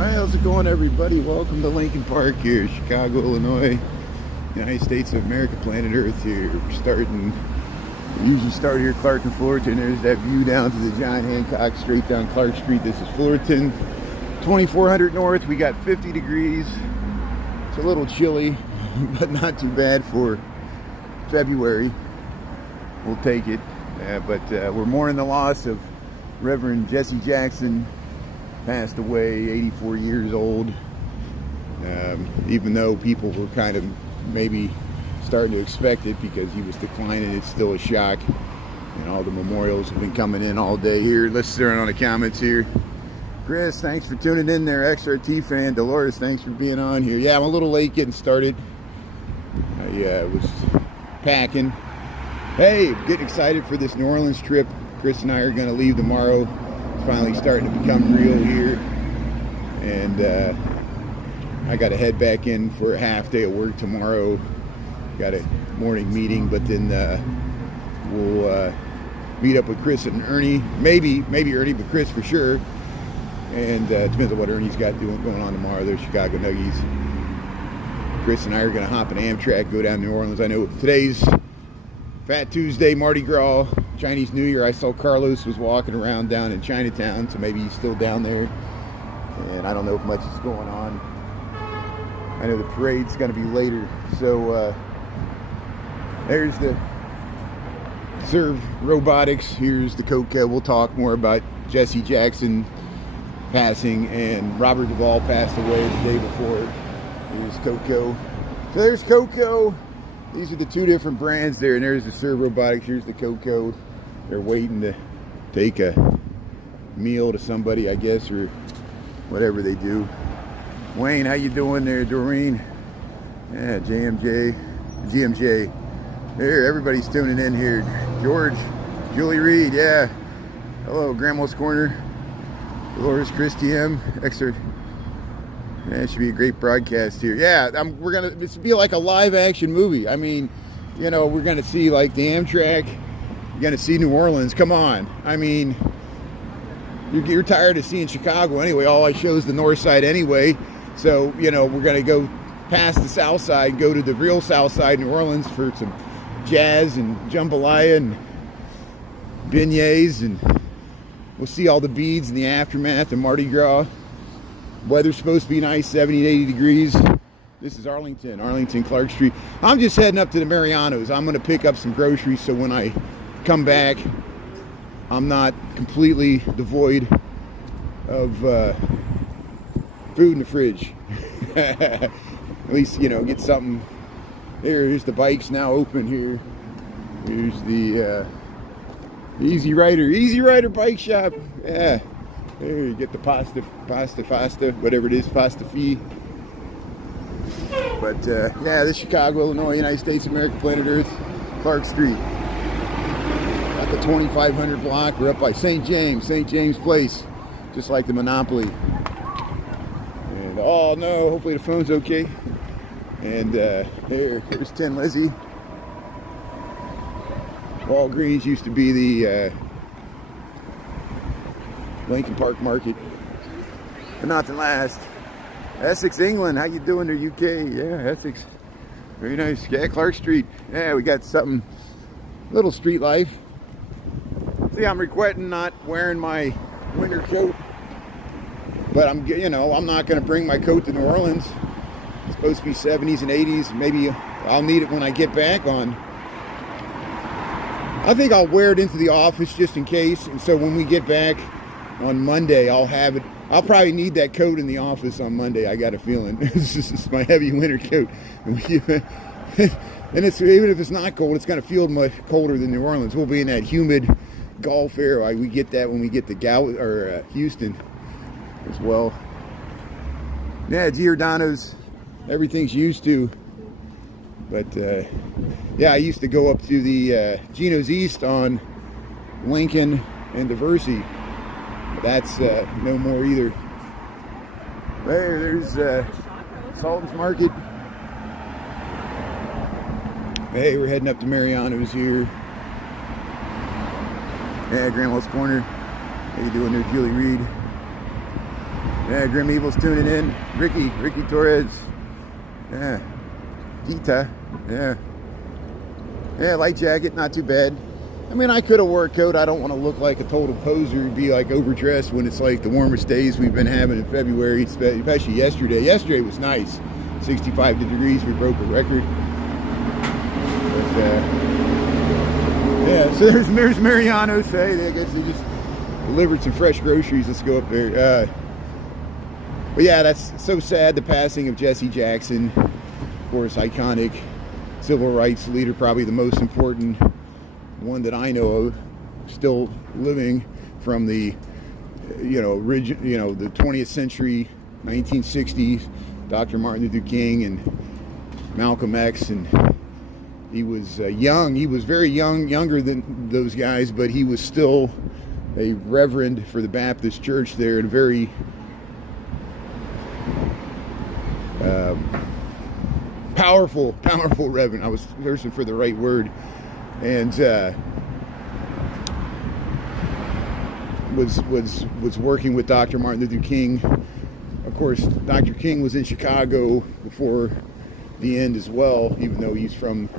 Hi, how's it going, everybody? Welcome to Lincoln Park here, Chicago, Illinois, United States of America, planet Earth here. We usually start here at Clark and Fullerton. There's that view down to the John Hancock, straight down Clark Street. This is Fullerton, 2400 North. We got 50 degrees. It's a little chilly, but not too bad for February. We'll take it. But we're mourning the loss of Reverend Jesse Jackson. Passed away, 84 years old. Even though people were kind of maybe starting to expect it because he was declining, it's still a shock. And all the memorials have been coming in all day here. Let's turn on the comments here. Chris, thanks for tuning in there. XRT fan. Dolores, thanks for being on here. Yeah, I'm a little late getting started. I was packing. Hey, getting excited for this New Orleans trip. Chris and I are going to leave tomorrow. Finally starting to become real here, and I got to head back in for a half day of work tomorrow. Got a morning meeting, but then we'll meet up with Chris and Ernie. Maybe Ernie, but Chris for sure. And depends on what Ernie's got going on tomorrow. They're Chicago Nuggies. Chris and I are going to hop an Amtrak, go down to New Orleans. I know today's Fat Tuesday, Mardi Gras, Chinese New Year. I saw Carlos was walking around down in Chinatown, so maybe he's still down there. And I don't know if much is going on. I know the parade's going to be later. So there's the Serve Robotics. Here's the Coca. We'll talk more about Jesse Jackson passing, and Robert Duvall passed away the day before. Here's Coco. So there's Coco. These are the two different brands there, and there's the Serve Robotics. Here's the Coco. They're waiting to take a meal to somebody, I guess, or whatever they do. Wayne, how you doing there? Doreen? Yeah, GMJ. There, everybody's tuning in here. George, Julie Reed, yeah. Hello, Grandma's Corner. Dolores, Christy M. Extra. Yeah, it should be a great broadcast here. Yeah, we're gonna. This will be like a live action movie. I mean, you know, we're gonna see like the Amtrak. You're gonna see New Orleans. Come on. I mean, you're tired of seeing Chicago anyway. All I show is the north side anyway. So you know, we're gonna go past the south side, go to the real south side, New Orleans, for some jazz and jambalaya and beignets, and we'll see all the beads in the aftermath of Mardi Gras. Weather's supposed to be nice, 70 to 80 degrees. This is Arlington, Clark Street. I'm just heading up to the Mariano's. I'm going to pick up some groceries so when I come back, I'm not completely devoid of food in the fridge. At least, you know, get something. Here's the bikes now open here. Here's the Easy Rider Bike Shop. Yeah. There you get the pasta, whatever it is, pasta fee. But yeah, this is Chicago, Illinois, United States of America, planet Earth, Clark Street. At the 2500 block, we're up by St. James Place, just like the Monopoly. And oh no, hopefully the phone's okay. And here's Tin Lizzie. Walgreens used to be the Lincoln Park Market, but nothing lasts. Essex, England, how you doing there, UK? Yeah, Essex, very nice. Yeah, Clark Street. Yeah, we got something, little street life. See, I'm regretting not wearing my winter coat, but I'm not going to bring my coat to New Orleans. It's supposed to be 70s and 80s. Maybe I'll need it when I get back on. I think I'll wear it into the office just in case, and so when we get back on Monday, I'll have it. I'll probably need that coat in the office on Monday. I got a feeling. This is my heavy winter coat. And it's, even if it's not cold, it's going to feel much colder than New Orleans. We'll be in that humid Gulf area. We get that when we get to Houston as well. Yeah, Giordano's, everything's used to. But yeah, I used to go up to the Geno's East on Lincoln and Diversey. That's no more either. There's Sultan's Market. Hey, we're heading up to Mariano's here. Yeah, Grandma's Corner. How you doing there, Julie Reed? Yeah, Grim Evil's tuning in. Ricky Torres. Yeah. Gita. Yeah. Yeah, light jacket, not too bad. I mean, I could have wore a coat. I don't want to look like a total poser, be like overdressed when it's like the warmest days we've been having in February, especially yesterday. Yesterday was nice. 65 degrees, we broke a record. But, yeah, so there's Mariano's. Hey, I guess they just delivered some fresh groceries. Let's go up there. But yeah, that's so sad, the passing of Jesse Jackson. Of course, iconic civil rights leader, probably the most important one that I know of, still living from the, the 20th century, 1960s, Dr. Martin Luther King and Malcolm X. And he was young. He was very young, younger than those guys, but he was still a reverend for the Baptist church there, and a very powerful reverend. I was searching for the right word. And was working with Dr. Martin Luther King. Of course, Dr. King was in Chicago before the end as well, even though he's from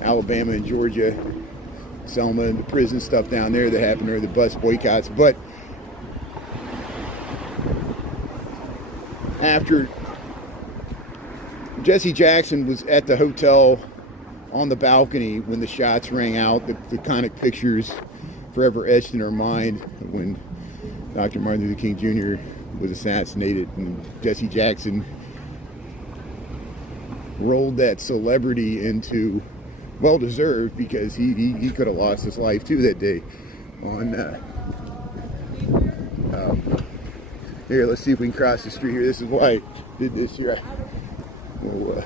Alabama and Georgia, Selma, and the prison stuff down there that happened, or the bus boycotts. But after Jesse Jackson was at the hotel on the balcony when the shots rang out, the iconic pictures forever etched in our mind when Dr. Martin Luther King Jr. was assassinated, and Jesse Jackson rolled that celebrity into well-deserved, because he could have lost his life too that day. Here, let's see if we can cross the street here. This is why I did this here. We'll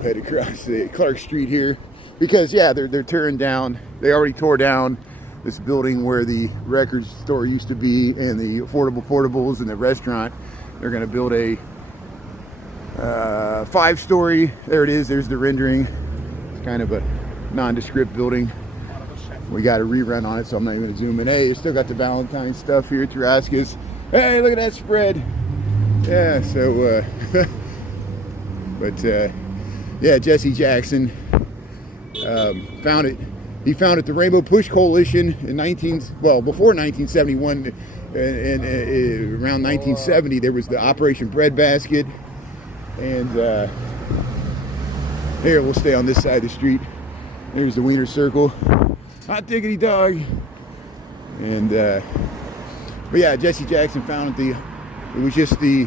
head across the Clark Street here, because yeah, they're tearing down. They already tore down this building where the record store used to be, and the affordable portables and the restaurant. They're going to build a 5-story. There it is. There's the rendering. It's kind of a nondescript building. We got a rerun on it, so I'm not even going to zoom in. Hey, you still got the Valentine's stuff here at Tarascus. Hey, look at that spread. Yeah, so but yeah, Jesse Jackson founded the Rainbow Push Coalition in before 1971, and around 1970 there was the Operation Breadbasket, and here, we'll stay on this side of the street. There's the Wiener Circle. Hot diggity dog. And but yeah, Jesse Jackson founded it was just the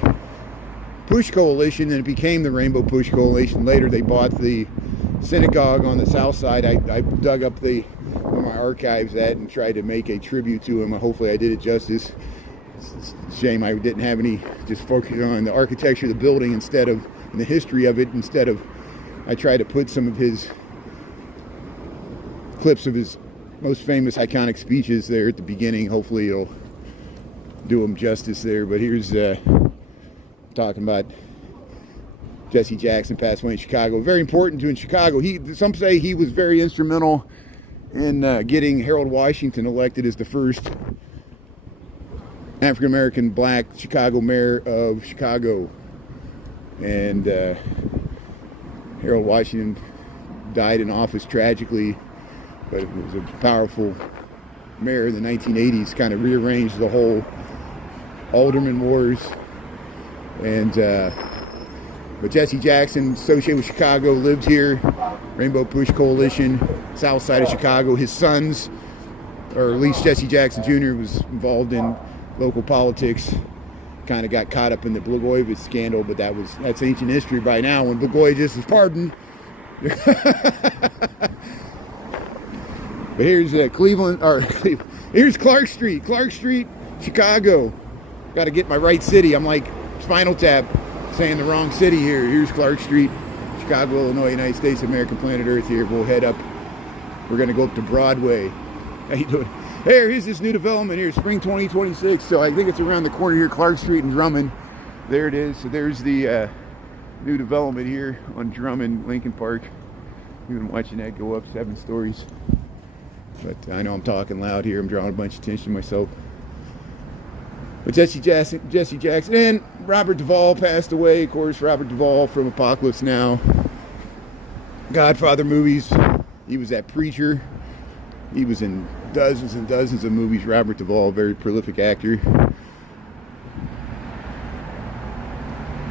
Push Coalition, and it became the Rainbow Push Coalition. Later they bought the synagogue on the south side. I dug up where my archives at and tried to make a tribute to him. Hopefully I did it justice. It's a shame I didn't have any, just focus on the architecture of the building and the history of it, I tried to put some of his clips of his most famous iconic speeches there at the beginning. Hopefully it'll do him justice there. But here's talking about Jesse Jackson passed away in Chicago. Very important in Chicago. Some say he was very instrumental in getting Harold Washington elected as the first African-American black Chicago mayor of Chicago. And Harold Washington died in office tragically, but it was a powerful mayor in the 1980s, kind of rearranged the whole alderman wars. And but Jesse Jackson, associated with Chicago, lived here. Rainbow Push Coalition, south side of Chicago. His sons, or at least Jesse Jackson Jr., was involved in local politics. Kind of got caught up in the Blagojevich scandal, but that's ancient history by now when Blagojevich is pardoned. But here's here's Clark Street, Chicago. Got to get my right city. I'm like Spinal Tap, saying the wrong city here. Here's Clark Street, Chicago, Illinois, United States of America, planet Earth. Here we'll head up. We're gonna go up to Broadway. How you doing? Hey, here's this new development here, spring 2026. So I think it's around the corner here, Clark Street and Drummond. There it is. So there's the new development here on Drummond, Lincoln Park. You've been watching that go up 7 stories. But I know I'm talking loud here. I'm drawing a bunch of attention to myself. But Jesse Jackson, and Robert Duvall passed away. Of course, Robert Duvall from Apocalypse Now, Godfather movies. He was that preacher. He was in dozens and dozens of movies. Robert Duvall, very prolific actor.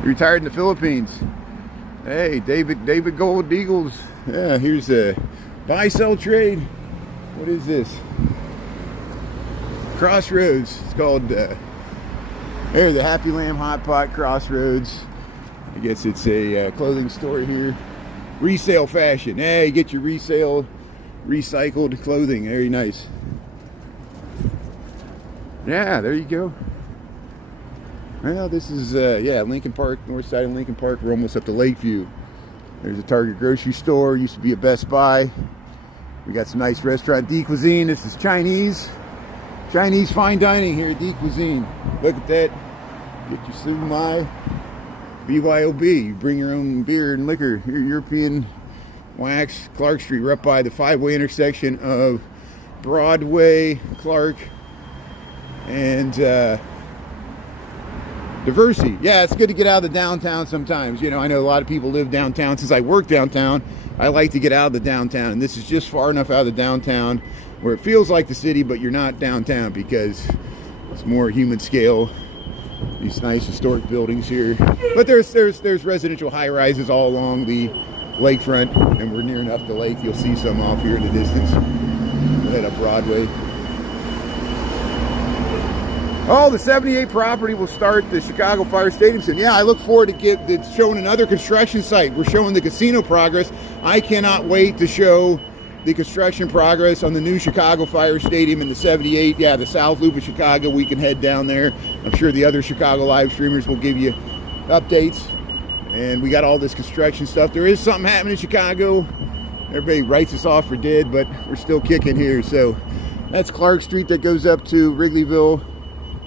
He retired in the Philippines. Hey, David Gold Eagles. Yeah, here's a buy, sell, trade. What is this? Crossroads. It's called here, the Happy Lamb Hot Pot Crossroads. I guess it's a clothing store here. Resale fashion. Hey, get your resale, recycled clothing. Very nice. Yeah, there you go. Well, this is, yeah, Lincoln Park, north side of Lincoln Park. We're almost up to Lakeview. There's a Target grocery store. Used to be a Best Buy. We got some nice restaurant, D Cuisine. This is Chinese fine dining here at D Cuisine. Look at that. Get your Sue Mai. BYOB. You bring your own beer and liquor. Your European Wax, Clark Street. We're up by the 5-way intersection of Broadway, Clark, and Diversity. Yeah, it's good to get out of the downtown sometimes. You know, I know a lot of people live downtown. Since I work downtown, I like to get out of the downtown. And this is just far enough out of the downtown where it feels like the city, but you're not downtown because it's more human scale. These nice historic buildings here. But there's residential high-rises all along the lakefront, and we're near enough the lake. You'll see some off here in the distance. We'll head up Broadway. Oh, the 78 property will start the Chicago Fire Stadium soon. Yeah, I look forward to showing another construction site. We're showing the casino progress. I cannot wait to show the construction progress on the new Chicago Fire Stadium in the 78. Yeah, the South Loop of Chicago. We can head down there. I'm sure the other Chicago live streamers will give you updates. And we got all this construction stuff. There is something happening in Chicago. Everybody writes us off for dead, but we're still kicking here. So that's Clark Street that goes up to Wrigleyville.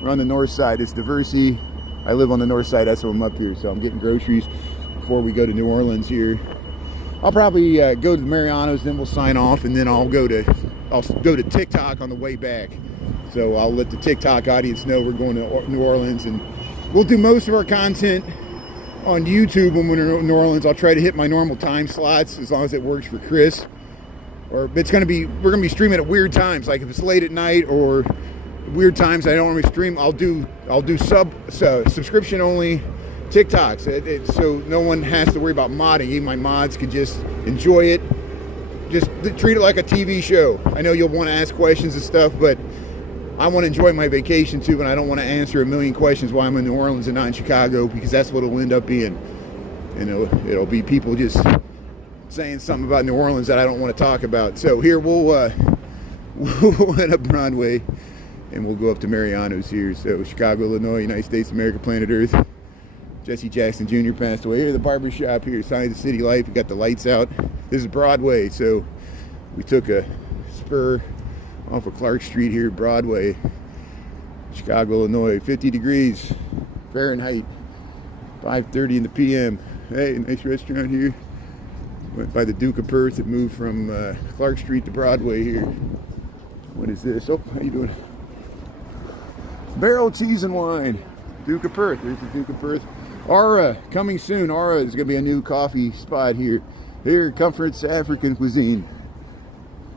We're on the north side. It's Diversity. I live on the north side. That's why I'm up here. So I'm getting groceries before we go to New Orleans here. I'll probably go to the Marianos, then we'll sign off, and then I'll go to TikTok on the way back. So I'll let the TikTok audience know we're going to New Orleans, and we'll do most of our content on YouTube when we're in New Orleans. I'll try to hit my normal time slots as long as it works for Chris. Or we're gonna be streaming at weird times. Like if it's late at night or weird times I don't want to stream, I'll do subscription only TikToks, so no one has to worry about modding. Even my mods can just enjoy it. Just treat it like a TV show. I know you'll want to ask questions and stuff, but I want to enjoy my vacation too, and I don't want to answer a million questions why I'm in New Orleans and not in Chicago, because that's what it'll end up being. You know, it'll be people just saying something about New Orleans that I don't want to talk about. So here we'll head up Broadway, and we'll go up to Marianos here. So Chicago, Illinois, United States of America, planet Earth. Jesse Jackson Jr. passed away. Here, the barber shop here, Signs of City Life. We got the lights out. This is Broadway, so we took a spur off of Clark Street here, Broadway, Chicago, Illinois. 50 degrees Fahrenheit, 5:30 in the p.m. Hey, nice restaurant here. Went by the Duke of Perth. It moved from Clark Street to Broadway here. What is this? Oh, how you doing? Barrel Cheese and Wine. Duke of Perth. There's the Duke of Perth. Aura, coming soon. Aura is going to be a new coffee spot here. Here, Comfort's African Cuisine.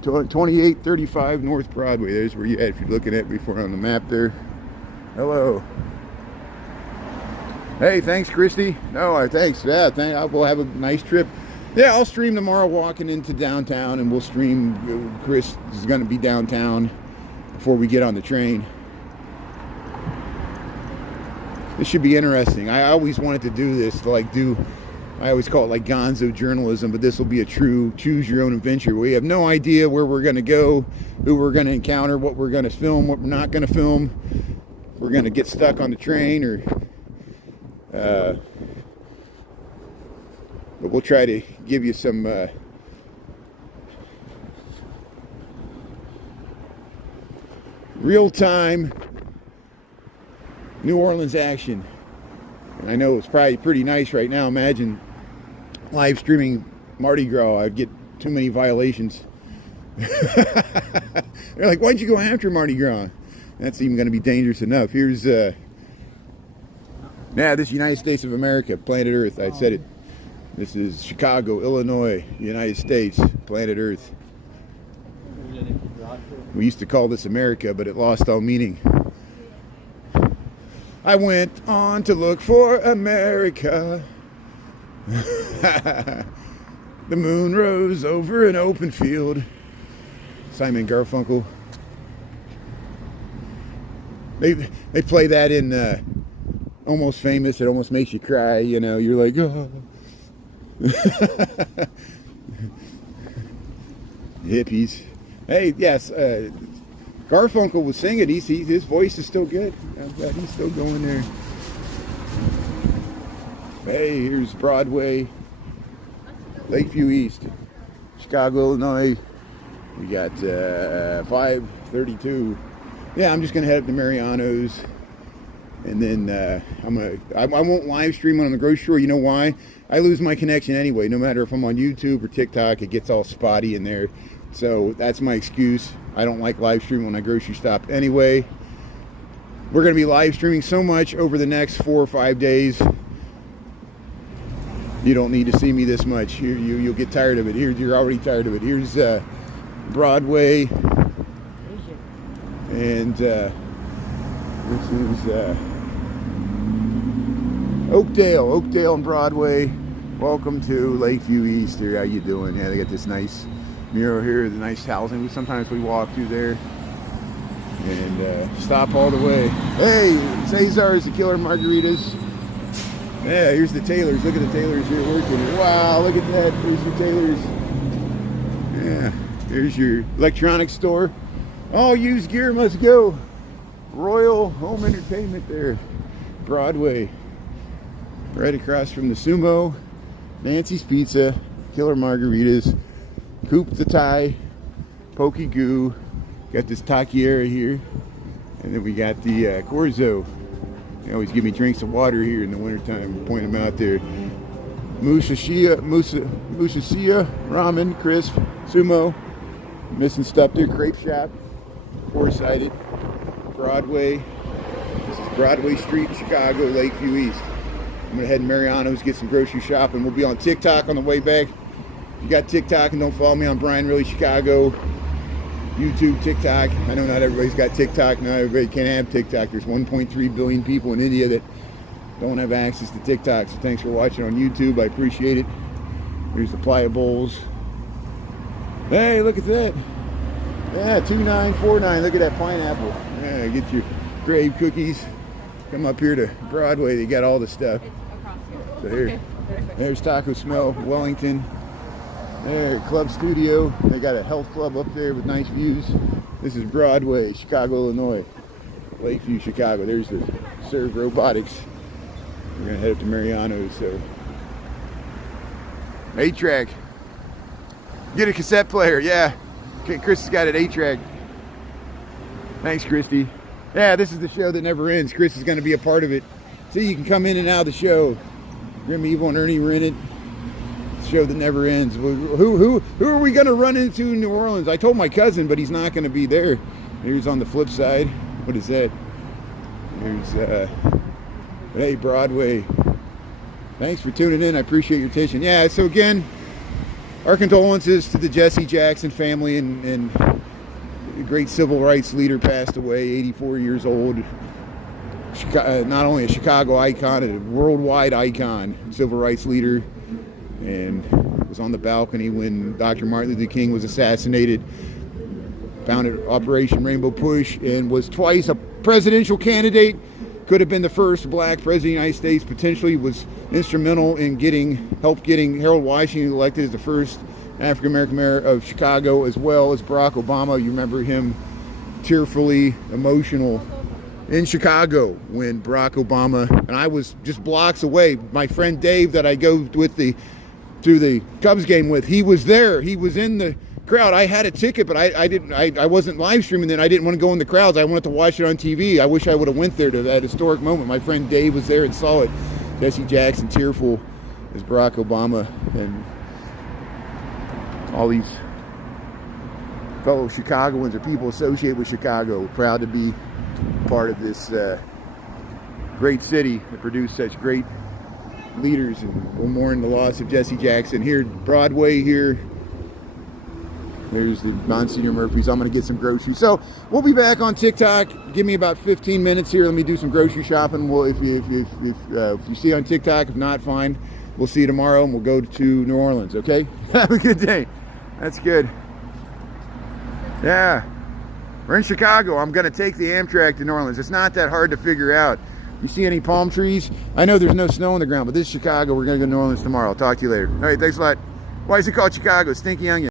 2835 North Broadway. There's where you're at if you're looking at me on the map there. Hello. Hey, thanks, Christy. No, thanks. Yeah, we'll have a nice trip. Yeah, I'll stream tomorrow walking into downtown, and we'll stream. Chris is going to be downtown before we get on the train. This should be interesting. I always wanted to do this, I always call it like gonzo journalism, but this will be a true choose your own adventure. We have no idea where we're going to go, who we're going to encounter, what we're going to film, what we're not going to film. We're going to get stuck on the train, or but we'll try to give you some real-time New Orleans action. And I know it's probably pretty nice right now. Imagine live streaming Mardi Gras. I'd get too many violations. They're like, why'd you go after Mardi Gras? That's even going to be dangerous enough. Here's, this United States of America, planet Earth. I said it. This is Chicago, Illinois, United States, planet Earth. We used to call this America, but it lost all meaning. I went on to look for America. The moon rose over an open field. Simon Garfunkel. They play that in Almost Famous. It almost makes you cry, you know. You're like, oh. Hippies. Hey, yes, Garfunkel was singing. His voice is still good. He's still going there. Hey, here's Broadway, Lakeview East, Chicago, Illinois. We got 5:32. Yeah, I'm just gonna head up to Mariano's, and then I won't live stream when I'm in the grocery store. You know why? I lose my connection anyway. No matter if I'm on YouTube or TikTok, it gets all spotty in there. So that's my excuse. I don't like live streaming when I grocery shop anyway. We're going to be live streaming so much over the next 4 or 5 days. You don't need to see me this much. You'll get tired of it. You're already tired of it. Here's Broadway. And this is Oakdale and Broadway. Welcome to Lakeview East. How you doing? Yeah, they got this nice mural here, the nice housing. Sometimes we walk through there and stop all the way. Hey, Cesar's, the Killer Margaritas. Yeah, here's the Taylors. Look at the Taylors here working. Wow, look at that. Here's the Taylors. Yeah, here's your electronics store. All used gear must go. Royal Home Entertainment there. Broadway. Right across from the Sumo. Nancy's Pizza. Killer Margaritas. Coop the Thai. Pokey Goo. Got this Takiera here. And then we got the Corzo. They always give me drinks of water here in the wintertime. Point them out there. Musashia Ramen Crisp. Sumo. Missing stuff there. Crepe Shop. Four-sided. Broadway. This is Broadway Street, Chicago, Lakeview East. I'm gonna head to Mariano's, get some grocery shopping. We'll be on TikTok on the way back. If you got TikTok and don't follow me on Brian Really Chicago, YouTube, TikTok. I know not everybody's got TikTok. Not everybody can have TikTok. There's 1.3 billion people in India that don't have access to TikTok. So thanks for watching on YouTube. I appreciate it. Here's the Pliables. Hey, look at that. Yeah, 2949. Look at that pineapple. Yeah, get your grave cookies. Come up here to Broadway. They got all the stuff. So here, there's Taco Smell, Wellington. There, Club Studio. They got a health club up there with nice views. This is Broadway, Chicago, Illinois. Lakeview, Chicago. There's the Serve Robotics. We're gonna head up to Mariano's. So, 8-track. Get a cassette player. Yeah. Okay, Chris has got an 8-track. Thanks, Christy. Yeah, this is the show that never ends. Chris is going to be a part of it. See, you can come in and out of the show. Grim, Evil, and Ernie were in it. The show that never ends. Who are we going to run into in New Orleans? I told my cousin, but he's not going to be there. Here's on the flip side. What is that? Here's, hey, Broadway. Thanks for tuning in. I appreciate your attention. Yeah, so again, our condolences to the Jesse Jackson family and the great civil rights leader passed away, 84 years old. Not only a Chicago icon, a worldwide icon, civil rights leader, and was on the balcony when Dr. Martin Luther King was assassinated. Founded Operation Rainbow Push and was twice a presidential candidate. Could have been the first black president of the United States. Potentially was instrumental in helped getting Harold Washington elected as the first African American mayor of Chicago, as well as Barack Obama. You remember him tearfully emotional in Chicago when Barack Obama, and I was just blocks away. My friend Dave that I go with to the Cubs game with, he was there. He was in the crowd. I had a ticket, but I wasn't live streaming then. I didn't want to go in the crowds. I wanted to watch it on TV. I wish I would have went there to that historic moment. My friend Dave was there and saw it. Jesse Jackson tearful as Barack Obama and all these fellow Chicagoans or people associated with Chicago proud to be part of this great city that produced such great leaders, and we'll mourn the loss of Jesse Jackson. Here, Broadway here. There's the Monsignor Murphy's. I'm going to get some groceries. So we'll be back on TikTok. Give me about 15 minutes here. Let me do some grocery shopping. Well, if you see on TikTok, if not, fine. We'll see you tomorrow, and we'll go to New Orleans, okay? Have a good day. That's good. Yeah. We're in Chicago. I'm going to take the Amtrak to New Orleans. It's not that hard to figure out. You see any palm trees? I know there's no snow on the ground, but this is Chicago. We're going to go to New Orleans tomorrow. I'll talk to you later. All right, thanks a lot. Why is it called Chicago? Stinky onion.